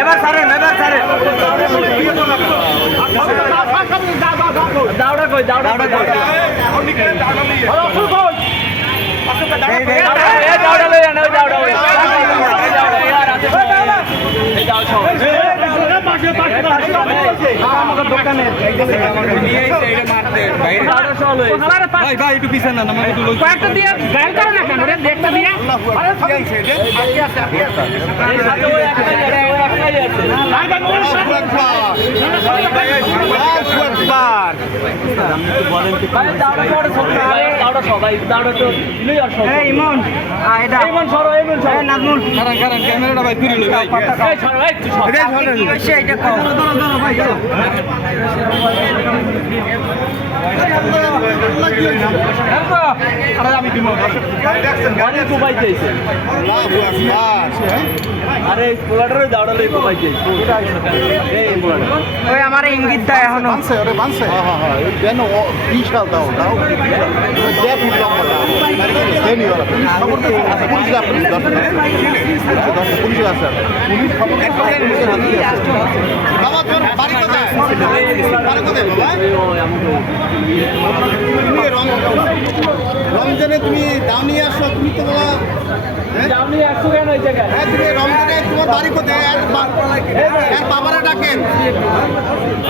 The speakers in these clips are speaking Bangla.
এবার ছাড়েন দাওড়া কই দাওড়া দোকানে কয়েকটা দিয়ে গাইল করে না কেন রে দেখতে দিয়ে ক্যামেরাটা ভাই তুলে ভাই আরে পোলাটারে দাঁড়ালে ওই আমার ইঙ্গিত দেয় এখনো বিশাল দাও পুলিশ আছে বাবা তোর বাড়ি কোথায় রমজানে তুমি দাও নিয়ে আসো তুমি তো বাবা হ্যাঁ তুমি রমজানে তোমার বাড়ি কোথায় এর বাবারা ডাকেন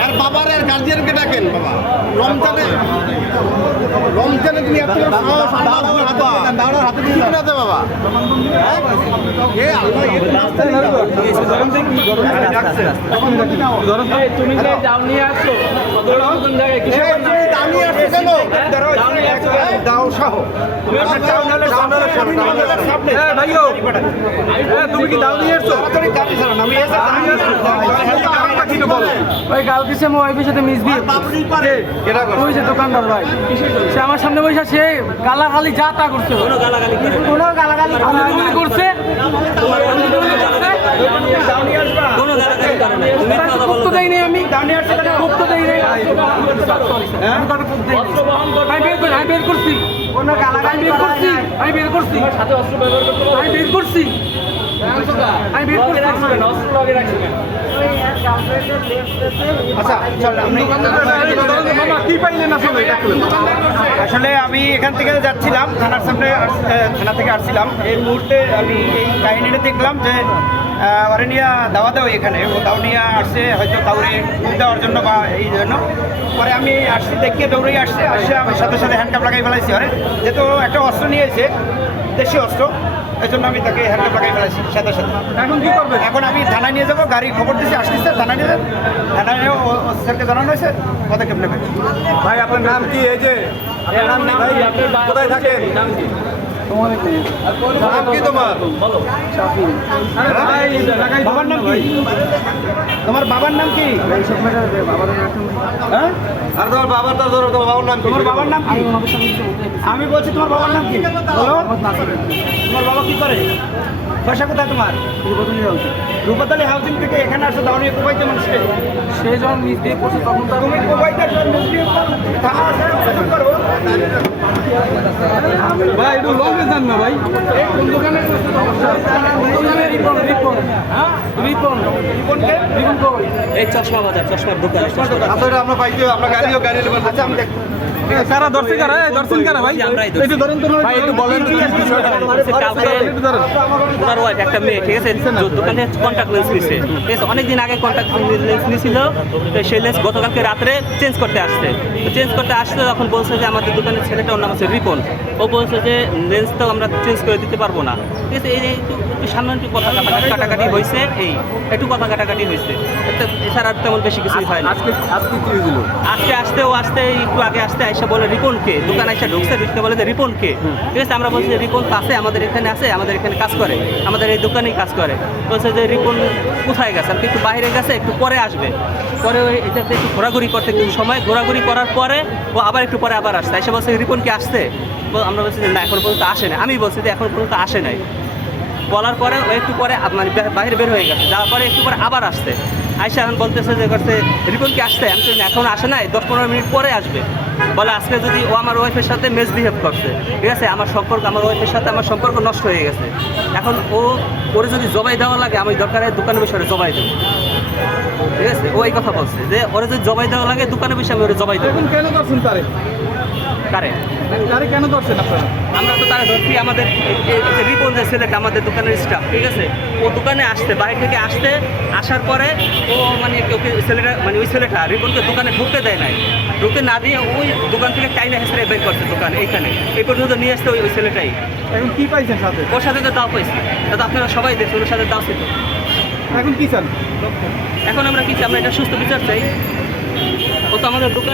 আর বাবার এর গার্জিয়ানকে ডাকেন বাবা রমজানে তুমি এত হাতে দিয়ে না বাবা তুমি দাও নিয়ে আসছো তুমি কি দাও নিয়ে এসছো ওই কালকে সে ওয়াইফের সাথে মিস দিয়ে ওই যে দোকানদার ভাই সে আমার সামনে বসে সে গালাগালি যা তা করছে কোনো গালাগালি করছে গুপ্ত দেই নাই আমি গুপ্ত দেই নাই আমি বের করছি কোনো গালাগালি আমি বের করছি আমি বের করছি আসলে আমি এখান থেকে যাচ্ছিলাম থানার সামনে থানা থেকে আসছিলাম এই মুহূর্তে আমি এই কাহিনীটা দেখলাম যে ওরে নিয়ে দাওয়া দেওয়া এখানে ও দাও নিয়ে আসছে হয়তো কাউরে দেওয়ার জন্য বা এই জন্য পরে আমি আসছি দেখিয়ে দৌড়ে আসছে আমি সাথে সাথে হ্যান্ডকাপ লাগাই ফেলাইছি আরে যেহেতু একটা অস্ত্র নিয়েছে দেশি অস্ত্র এই জন্য আমি তাকে হ্যান্ডকাপ লাগাই ফেলাইছি সাথে সাথে। এখন কী করবে? এখন আমি থানায় নিয়ে যাবো, গাড়ি খবর দিয়েছি আসতেছে, থানায় নিয়ে যাবো, থানায় নিয়ে স্যারকে জানানো হয়েছে, পদক্ষেপ নেবে। ভাই আপনার নাম কি? এই যে আপনার নাম ভাই, কোথায় থাকেন? নাম কি তোমার? বাবার নাম কি? তোমার বাবার নাম কি? আর তোমার বাবার তোমার বাবার নাম কি? তোমার বাবার নাম কি? আমি বলছি তোমার বাবার নাম কি? বলো। তোমার বাবা কি করে? পয়সা কোথায় তোমার? রূপাতলী হাউজিং থেকে এখানে আসো দাউনিয়া কোবাইতে মানুষকে। সে যখন মিস দিয়ে করছে তখন তুমি কোবাইতে থানা আছে করো ভাই একটু লঙ্গে যান না ভাই। এই কোন দোকানে এই চশমা বাজার, চশমার দোকান। আসলে আমরা পাইছি, আমরা গাড়ি আচ্ছা আমি দেখ কারা দর্শক কারা? দর্শন কারা ভাই? একটু ধরেন তো ভাই, একটু বলেন ওনার ওয়াইফ একটা মেয়ে, ঠিক আছে, দোকানে কন্ট্যাক্ট লেন্স নিচ্ছে, ঠিক আছে, অনেকদিন আগে কন্ট্যাক্ট লেন্স নিয়েছিল, তো সেই লেন্স গতকালকে রাত্রে চেঞ্জ করতে আসছে। তো চেঞ্জ করতে আসলে তখন বলছে যে আমাদের দোকানের ছেলেটার নাম আছে রিপন, ও বলছে যে লেন্স তো আমরা চেঞ্জ করে দিতে পারবো না, ঠিক আছে। এই যে একটু সামনে একটু কথা কাটাকাটি হয়েছে, একটু কথা কাটাকাটি হয়েছে, এছাড়া তেমন বেশি কিছু হয় না। আজকে আসতে একটু আগে আইসা বলে রিপনকে, দোকানে আইসা ঢুকছে, ঢুকতে বলে যে রিপনকে, ঠিক আছে। আমরা বলছি রিপন তো আছে, আমাদের এখানে কাজ করে, আমাদের এই দোকানেই কাজ করে। বলছে যে রিপন কোথায় গেছে? আমি একটু বাইরে গেছে, একটু পরে আসবে। পরে ওই এটাতে একটু ঘোরাঘুরি করতে কিছু সময় ঘোরাঘুরি করার পরে ও আবার একটু পরে আবার আসছে, এসে বলছে রিপন কি আসছে? আমরা বলছি যে না, এখন পর্যন্ত আসে না। আমি বলছি যে এখন পর্যন্ত আসে নাই। বলার পরে ও একটু পরে মানে বাইরে বের হয়ে গেছে, যাওয়ার পরে একটু পরে আবার আসছে। আইসা এখন বলতেছে যে করছে রিপন কি আসছে, আমি বলি, এখন আসে নাই, 10-15 মিনিট পরে আসবে। বলে আজকে যদি ও আমার ওয়াইফের সাথে মিসবিহেভ করছে, ঠিক আছে, আমার ওয়াইফের সাথে আমার সম্পর্ক নষ্ট হয়ে গেছে। এখন ওরে যদি জবাই দেওয়া লাগে, আমি দরকারে দোকানে বসে ওরে জবাই দেবো, ঠিক আছে। ও এই কথা বলছে যে ওরে যদি জবাই দেওয়া লাগে দোকানে বসে আমি ওরে জবাই দেবো। এখন কেন করছেন তারে? কারে তারে কেন করছেন আপনারা? আমরা তো তারা ধরছি আমাদের রিপন যে ছেলেটা আমাদের দোকানের স্টাফ, ঠিক আছে, ও দোকানে আসতে বাইরে থেকে আসার পরে ও মানে ওকে ছেলেটা মানে ওই ছেলেটা রিপনকে দোকানে ঢুকতে দেয় নাই, ঢুকতে না দিয়ে ওই দোকান থেকে টাইনা হেসড়ে বের করছে দোকান এইখানে, এই পর্যন্ত নিয়ে আসতে ওই ছেলেটাই। এখন কি পাইছেন সাথে? ওর সাথে তো দাও পাইছি, তা তো আপনারা সবাই দেখছেন ওর সাথে দাও ছিল। এখন কি চান? এখন আমরা কি চাই? আমরা এটা সুস্থ বিচার চাই। ও তো আমাদের দোকানে